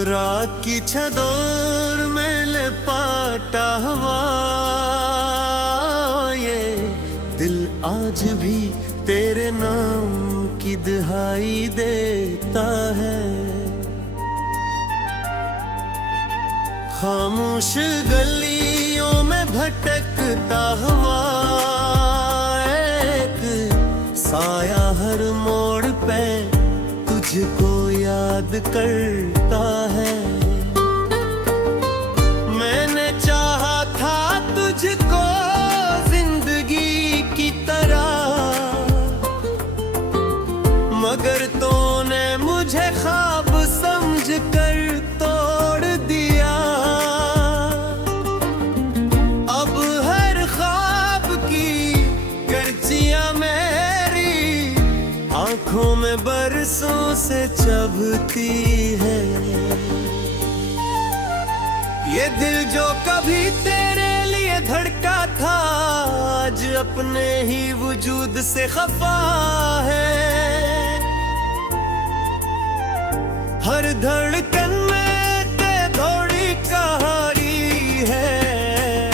रात की छदोर में लिपाटा हुआ ये दिल आज भी तेरे नाम की दुहाई देता है। खामोश गलियों में भटकता हुआ एक साया हर मोड़ पे तुझको याद करता है। मैंने चाहा था तुझको जिंदगी की तरह, मगर तूने मुझे ख्वाब समझकर तोड़ दिया। अब हर ख्वाब की गर्जियां मेरी आंखों में बरसों से चुभती है। ये दिल जो कभी तेरे लिए धड़का था आज अपने ही वजूद से खफा है। हर धड़कन में ते थोड़ी कहानी है,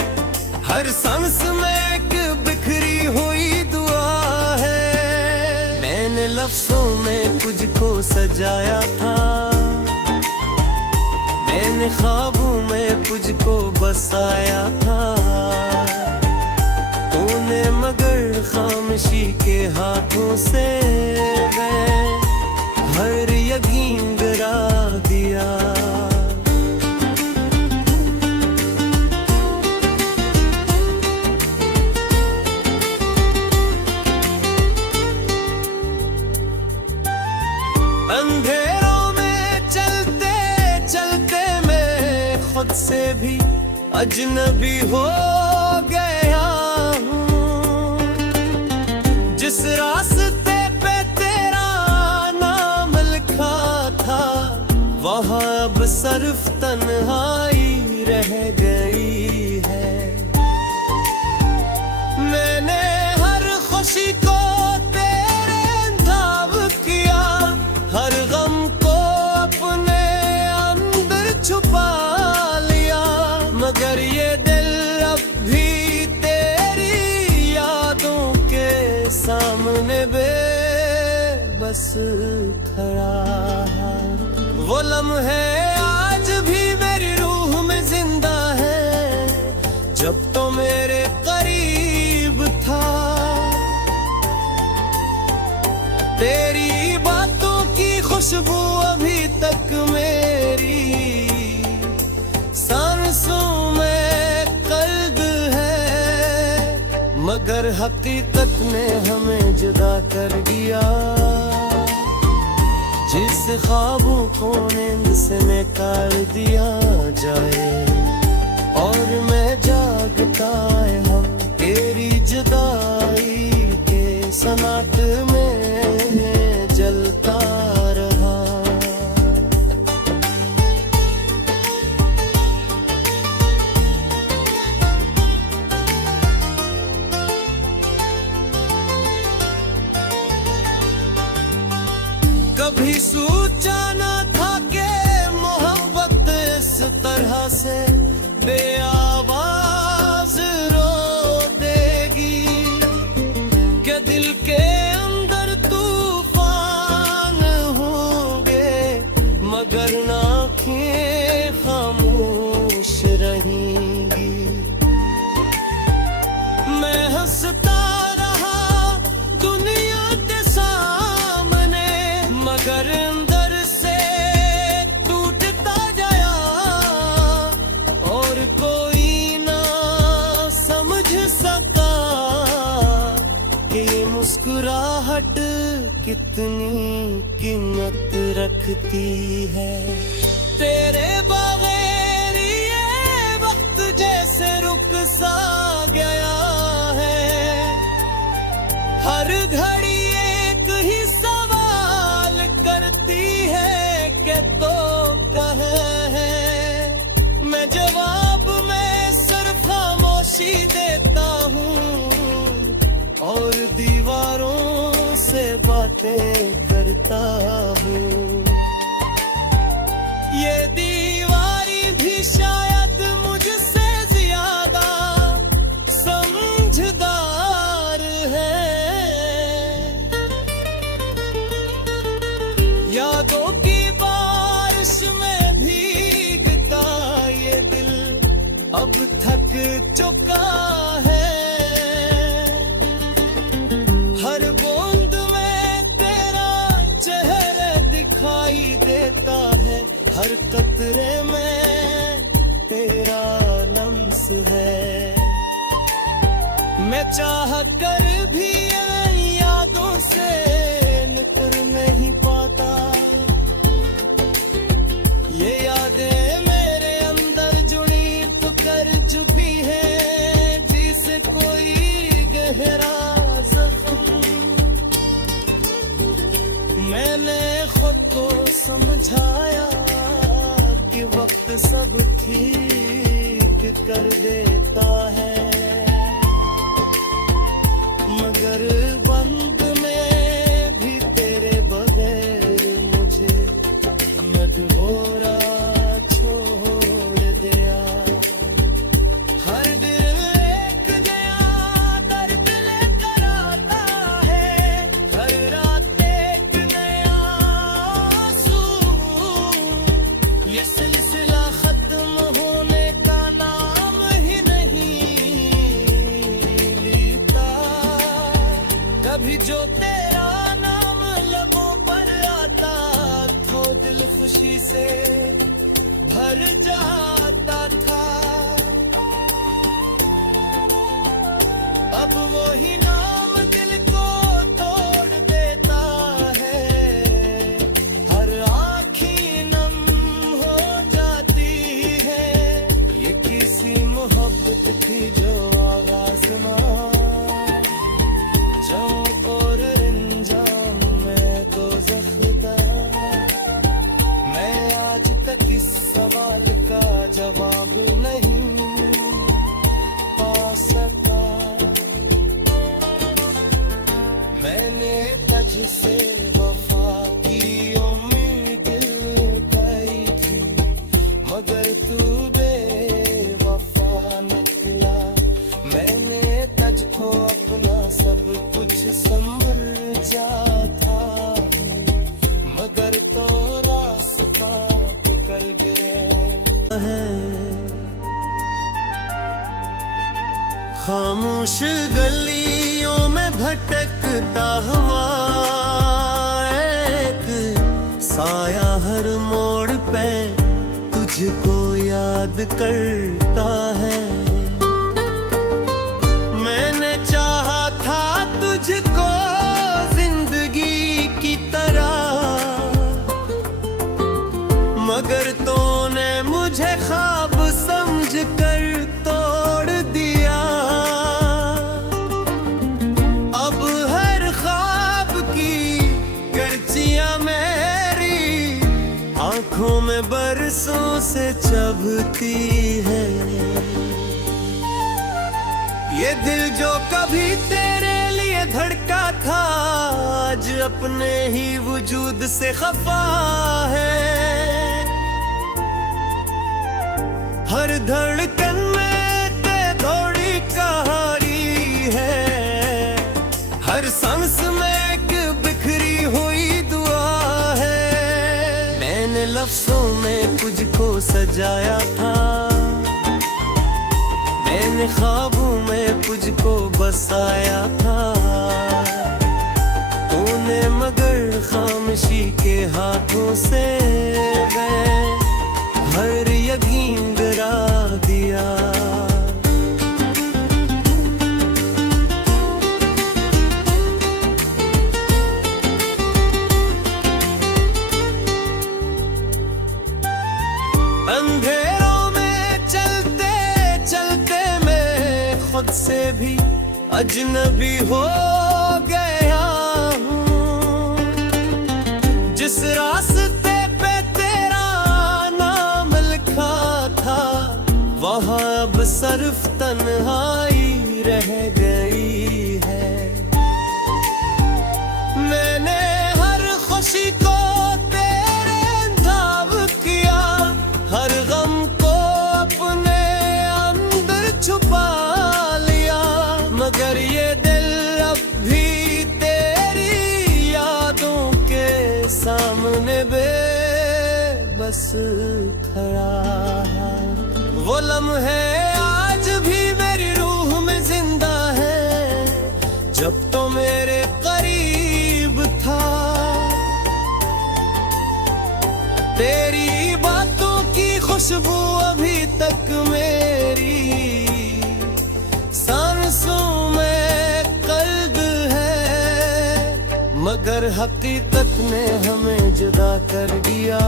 हर सांस में एक बिखरी हुई दुआ है। मैंने लफ्जों में तुझको सजाया था, मैंने ख्वाबों में तुझको बसाया था। तूने मगर खामोशी के हाथों से हर यकीन गिरा दिया। अंधेरों में चलते चलते मैं खुद से भी अजनबी हो गया हूँ। जिस रास्ते पे तेरा नाम लिखा था वहाँ अब सिर्फ तन्हाई रह गई है। मैंने हर खुशी को तेरे नाम किया, हर गम को अपने अंदर छुपा लिया। मगर ये दिल अब भी तेरी यादों के सामने बेबस खड़ा है। वो लम्हे आज भी मेरी रूह में जिंदा है, जब तो मेरे करीब था। तेरी बातों की खुशबू अभी तक मेरी सांसों में कैद है। मगर हकीकत ने हमें जुदा कर दिया। जिस ख्वाबों को नींद से निकाल दिया जाए और मैं जागता हूँ तेरी जुदाई के सनाट में जलता रहा। कभी सोचा न था कि मोहब्बत इस तरह से बेआवाज रो देगी, कि दिल के अंदर तूफान होंगे मगर आँखें खामोश रहेंगी। मैं हंसता रहा दुनिया के सामने मगर अंदर से टूटता गया। और कोई ना समझ सका कि मुस्कुराहट कितनी कीमत रखती है। तेरे बगैर ये वक्त जैसे रुक सा गया है। हर घड़ी एक ही सवाल करती है कि तो कहाँ है। मैं जवाब में सिर्फ खामोशी देता हूँ और दीवारों से बातें करता हूँ। ये अब थक चुका है। हर बूंद में तेरा चेहरा दिखाई देता है, हर कतरे में तेरा लम्स है। मैं चाह कर भी यादों से निकल नहीं पाता। ये यादें मेरे अंदर जुड़ी तो कर चुकी है, जिसे कोई गहरा जख्म। मैंने खुद को समझाया कि वक्त सब ठीक कर देता है, मगर बंद में भी तेरे बगैर मुझे मधुरा छोड़ दिया। हर दिल एक नया दर्द लेकर आता है, हर रात एक नया आंसू। ये सिलसिला खत्म होने का नाम ही नहीं लेता। कभी जो तेरा नाम लबों पर आता तो दिल खुशी से भर जाता था। अब वही नाम दिल को तोड़ देता है, हर आँखी नम हो जाती है। ये किसी मोहब्बत थी जो आगाज़ में और अंजाम में तो ज़ख्ता। मैं आज तक इस सवाल का जवाब नहीं पा सका। मैंने तुझसे वफा की उम्मीद लगाई थी, मगर तू बेवफा निकला। मैंने तुझको अपना सब कुछ समझा था, मगर तो रास्ता निकल गया है। खामोश गलियों में भटकता हुआ एक साया हर मोड़ पे तुझको याद करता है। मैंने चाहा था तुझको जिंदगी की तरह, मगर तूने मुझे ख्वाब समझकर तोड़ दिया। अब हर ख्वाब की गर्जियां मेरी आंखों में बरसों से चुभती है। ये दिल जो कभी तेरे लिए धड़का था, आज अपने ही वजूद से खफा है। हर धड़कन में ते थोड़ी कहानी है, हर सांस में एक बिखरी हुई दुआ है। मैंने लफ्जों में तुझको सजाया था, मैंने ख्वाबों में तुझको बसाया था। तूने मगर खामोशी के हाथों से हर यकीन गिरा दिया। अंधेरों में चलते चलते मैं खुद से भी अजनबी हो गया हूँ। जिस रास्ते पे तेरा नाम लिखा था, वहाँ अब सिर्फ तन्हाई रह गई है। मैंने हर खुशी को तेरे नाम किया, हर गम को अपने अंदर छुपा लिया, मगर ये दिल अब भी तेरी यादों के सामने बेबस खड़ा है। वो लम्हे हकीकत ने हमें जुदा कर दिया।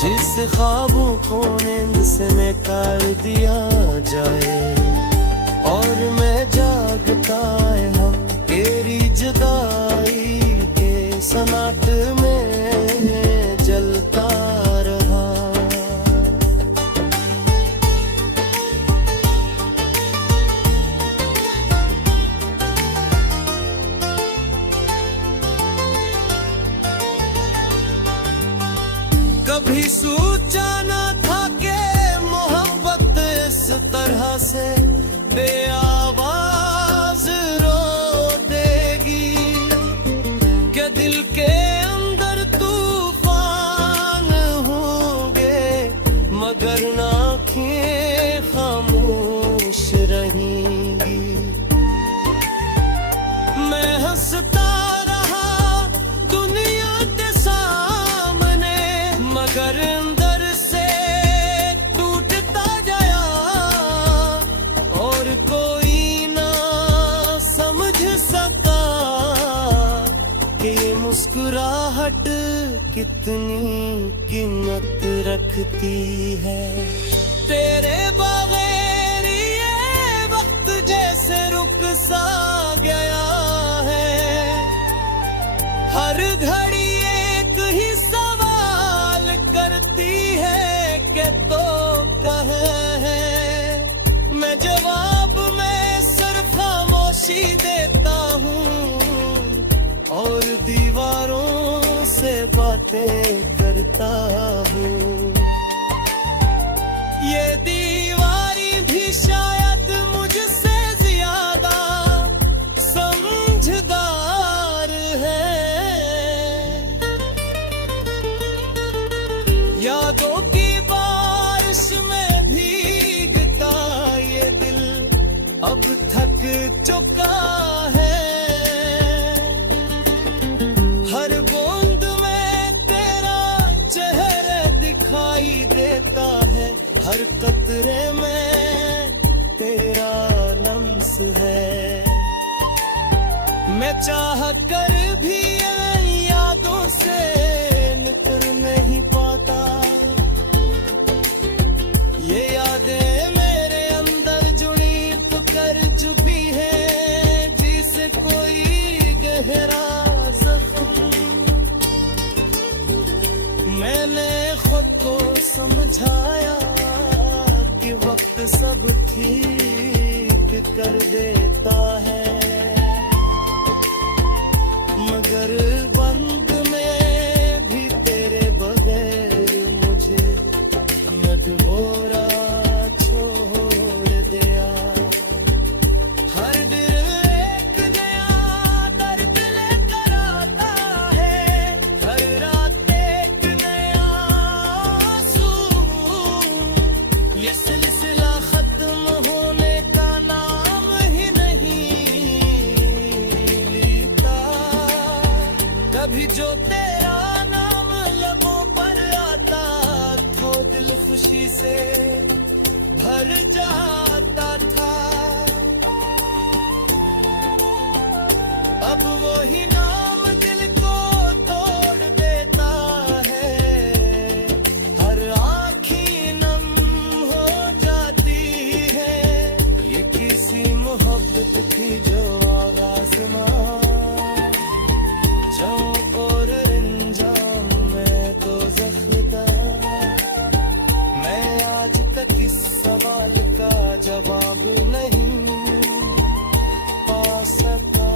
जिस ख्वाबों को नींद से निकाल दिया जाए, और मैं जागता हम तेरी जुदाई के सनाट में जलता रहा। कभी सोचा न था कि मोहब्बत इस तरह से बेआवाज रो देगी, कि दिल के अंदर तूफान होंगे मगर आँखें खामोश रहेंगी। मैं हंसता मगर अंदर से टूटता गया, और कोई ना समझ सका कि ये मुस्कुराहट कितनी कीमत रखती है। तेरे बगैर ये वक्त जैसे रुक सा गया है, हर घड़ी एक ही करती है कि तो कहे है। मैं जवाब में सिर्फ खामोशी देता हूँ, और दीवारों से बातें करता हूँ। ये दीवारी भी शायद मुझसे ज्यादा समझदार है। यादों की बारिश में भीगता ये दिल अब थक चुका है। हर बूंद में तेरा चेहरा दिखाई देता है, हर कतरे में तेरा लम्स है। मैं चाह कर भी यादों से निकल नहीं पाता। ये यादें मेरे अंदर जुड़ी कर चुकी है, जिसे कोई गहरा जख्म। मैंने खुद को समझाया कि वक्त सब ठीक कर देता है, मगर बंद में भी तेरे बगैर मुझे मजबूरा छोड़ दिया। हर दिल एक नया दर्द लेकर आता है, हर रात एक नया आंसू। ये सिलसिला खत्म होने का नाम ही नहीं लेता। कभी जो तेरा नाम लबों पर आता तो दिल खुशी से भर जाता था। अब वही नाम दिल को तोड़ देता है, हर आँखी नम हो जाती है। ये किसी मोहब्बत थी जो आगाज में जाऊं और रंजाम मैं तो ज़ख्ता। मैं आज तक इस सवाल का जवाब नहीं पा सका।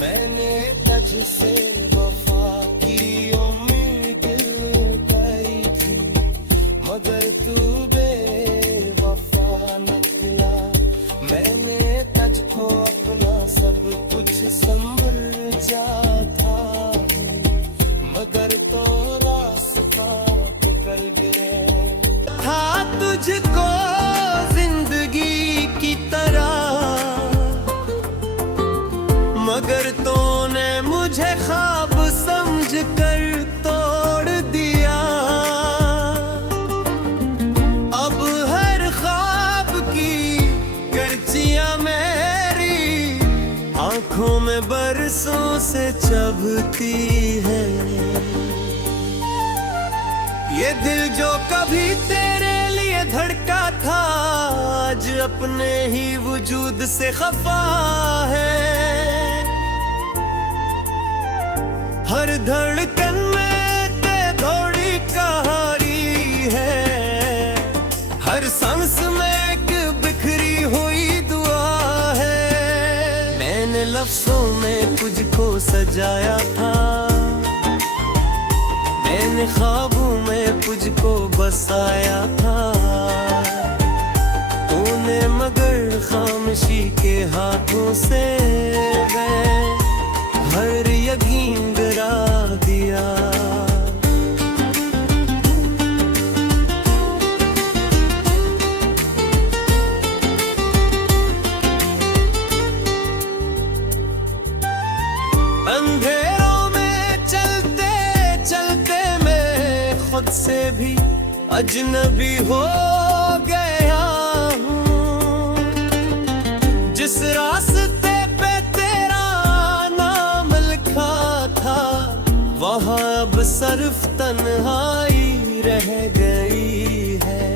मैंने तुझसे वफा की उम्मीद लगाई थी, मगर तू बेवफा निकला। मैंने तुझको अपना सब कुछ समझा था, मगर तो रास्ता निकल गया था। तुझको जिंदगी की तरह, मगर तूने मुझे ख्वाब समझ कर तोड़ दिया। अब हर ख्वाब की गर्जियां मेरी बरसों से चबती है। ये दिल जो कभी तेरे लिए धड़का था, आज अपने ही वजूद से खफा है। हर धड़कन में ते थोड़ी कहानी है, हर सांस में एक बिखरी हुई दुआ है। मैंने लफ्जों में तुझको सजाया था, मैंने ख्वाबों में तुझको बसाया था। तूने मगर खामोशी के हाथों से हर यकीन गिरा दिया। अंधेरों में चलते चलते मैं खुद से भी अजनबी हो गया हूँ। जिस रास्ते पे तेरा नाम लिखा था, वहाँ अब सिर्फ तन्हाई रह गई है।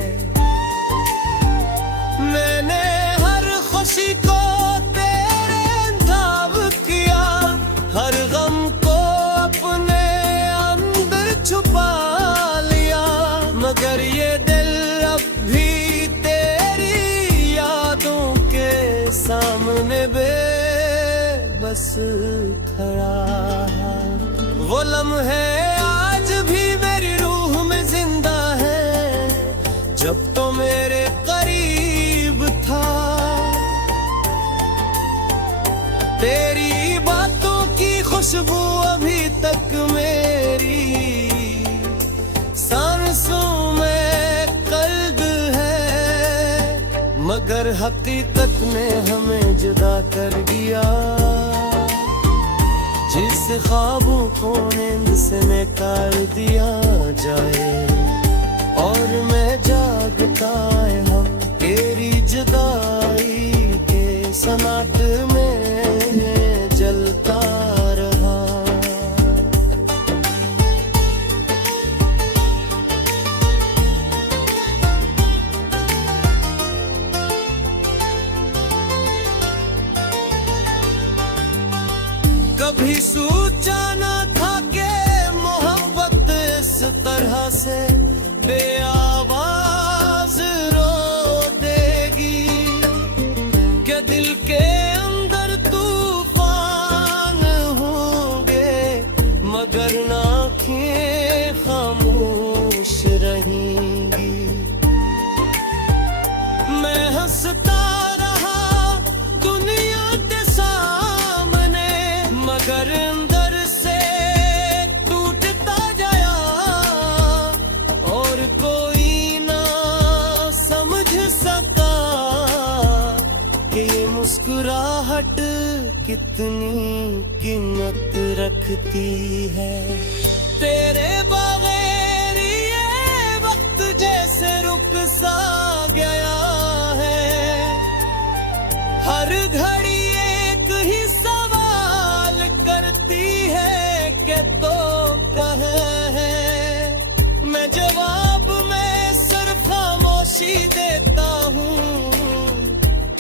मैंने हर खुशी को तेरे नाम किया, हर गम को अपने अंदर छुपा लिया। मगर ये दिल अब भी तेरी यादों के सामने बेबस खड़ा है। वो लम्हे आज भी मेरी रूह में जिंदा है, जब तो मेरे करीब था। तेरी बातों की खुशबू अभी तक मेरी सांसों में कैद है। मगर हकीकत ने हमें जुदा कर दिया, जिस ख्वाबों को नींद से निकाल दिया जाए। और मैं जागता हम तेरी जुदाई के सनाट में जलता रहा। कभी सोचा न था कि मोहब्बत इस तरह से बेआवाज रो देगी, कि दिल के अंदर तूफान होंगे मगर आँखें खामोश रहेंगी। मैं हंसता रहा दुनिया के सामने, मगर अंदर से टूटता गया। और कोई ना समझ सका कि ये मुस्कुराहट कितनी कीमत रखती है। तेरे बगैर ये वक्त जैसे रुक सा गया है। हर घड़ी एक ही सवाल करती है कि तो कहाँ है। मैं जवाब में सिर्फ खामोशी देता हूँ,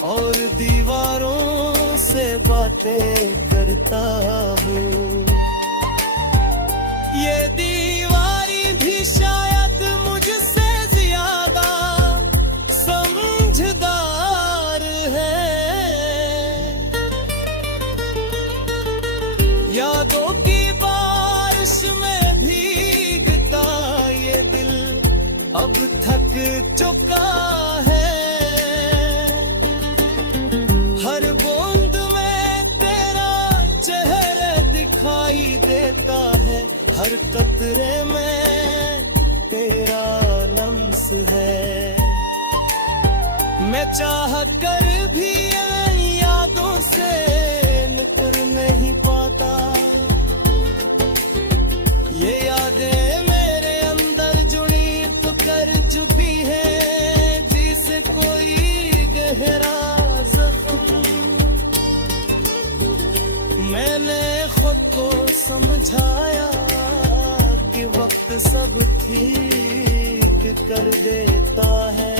और दीवारों से बातें करता हूँ। ये दीवारी भी शायद मुझसे ज्यादा समझदार है। यादों की बारिश में भीगता ये दिल अब थक चुका है। हर बूंद में तेरा चेहरा दिखाई देता है, हर कतरे में तेरा लम्स है। मैं चाह कर भी यादों से निकल नहीं पाता। ये यादें मेरे अंदर जुड़ी तो कर चुकी है, जिसे कोई गहरा जख्म मैंने समझाया कि वक्त सब ठीक कर देता है,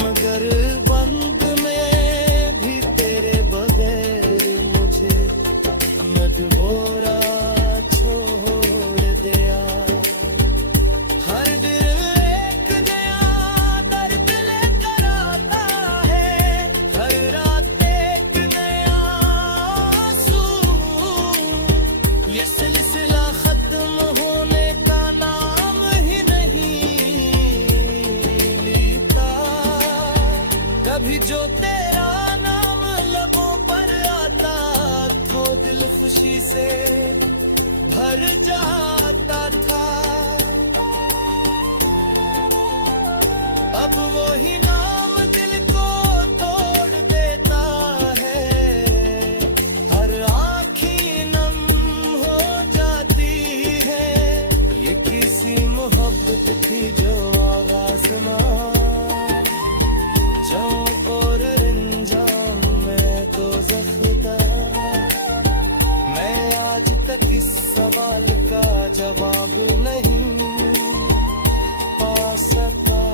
मगर बंद में भी तेरे बगैर मुझे मधुरा छोड़ दिया। हर दिल एक नया दर्द लेकर आता है, हर रात एक नया आंसू। ये सिलसिला खत्म होने का नाम ही नहीं लेता। कभी जो तेरा नाम लबों पर आता तो दिल खुशी से भर जाता था। अब वही नाम दिल को तोड़ देता है, हर आँखी नम हो जाती है। ये किसी मोहब्बत थी जो आवाज ना जाऊं और रंजाम मैं तो ज़ख्ता। मैं आज तक इस सवाल का जवाब नहीं पा सका।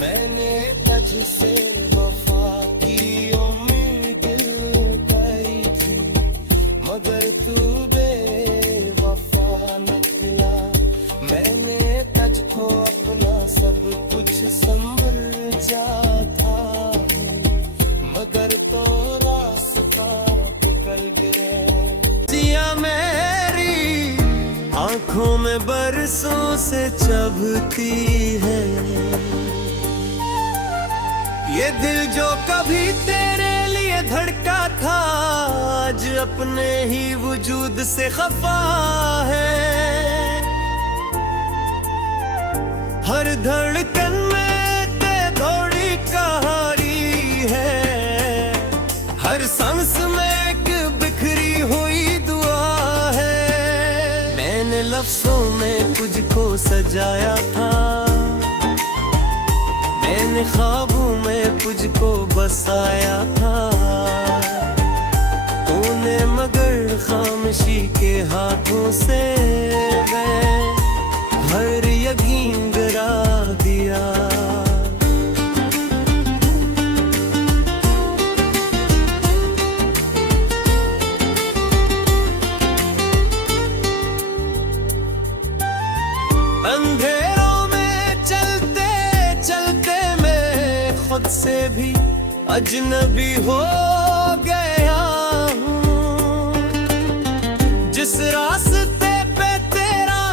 मैंने तुझसे वफा की उम्मीद लगाई थी, मगर तू बेवफा निकला। मैंने तुझको अपना सब कुछ समझा था, मगर तो रास्ता निकल गया। जिया मेरी आंखों में बरसों से चुभती है, ये दिल जो कभी तेरे लिए धड़का था आज अपने ही वजूद से खफा है। हर धड़कन में ते थोड़ी कहानी है, हर सांस में एक बिखरी हुई दुआ है। मैंने लफ्जों में तुझको सजाया था, मैंने ख्वाबों में तुझको बसाया था। तूने मगर खामोशी के हाथों से हर यकीन गिरा दिया। अंधेरों में चलते चलते मैं खुद से भी अजनबी हो गया हूँ। जिस रास्ते पे तेरा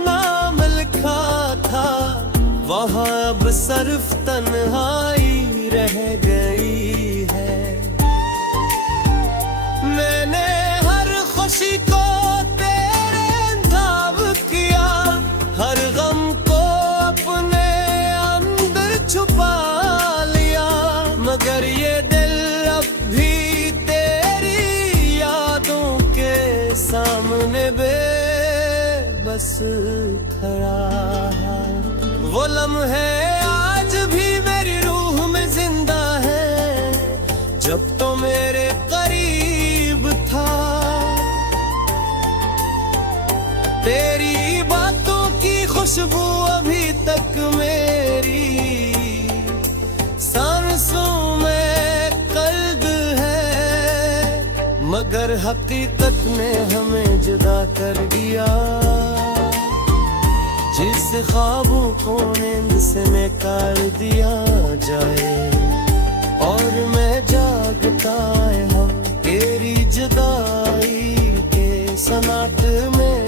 नाम लिखा था वहाँ अब सिर्फ तन्हाई रह गई है। मैंने हर खुशी को तेरे नाम किया, हर गम को अपने अंदर छुपा लिया, मगर ये दिल अब भी तेरी यादों के सामने बेबस खड़ा है। वो लम्हे आज भी मेरी रूह में जिंदा है, जब तो मेरे करीब था। तेरी बातों की खुशबू अभी तक मेरी सांसों में कैद है, मगर हकीकत ने हमें जुदा कर दिया। जिस ख्वाबों को नींद से निकाल दिया जाए और मैं जागता हूँ तेरी जुदाई के सन्नाटे में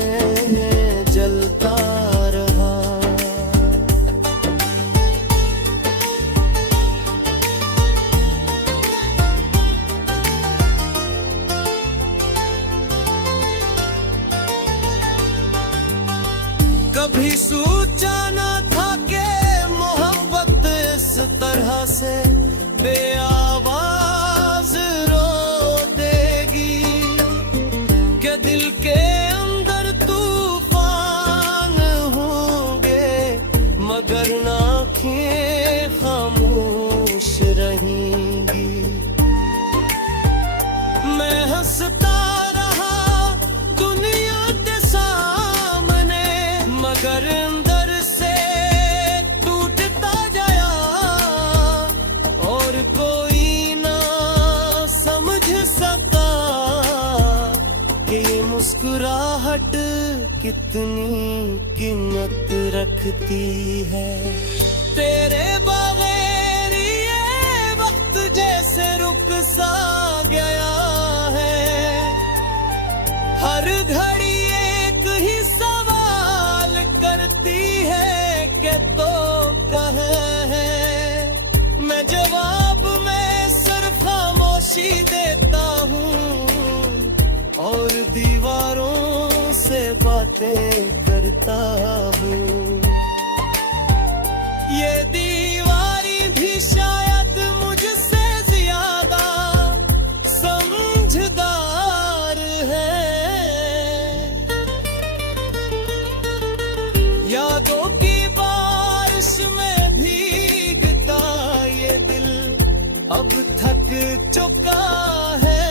जलता रहा। कभी सोचा न था कि मोहब्बत इस तरह से बेआवाज रो देगी, कि दिल के अंदर तूफान होंगे मगर आँखें खामोश रहेंगी। कर अंदर से टूटता गया और कोई ना समझ सका कि ये मुस्कुराहट कितनी कीमत रखती है। तेरे बगैर ये वक्त जैसे रुक सा गया है। हर घड़ी एक ही सवाल करती है कि तो कहाँ है। मैं जवाब में सिर्फ खामोशी देता हूँ और दीवारों से बातें करता हूँ। ये दीवारी भी शायद मुझसे ज्यादा समझदार है। यादों की बारिश में भीगता ये दिल अब थक चुका है।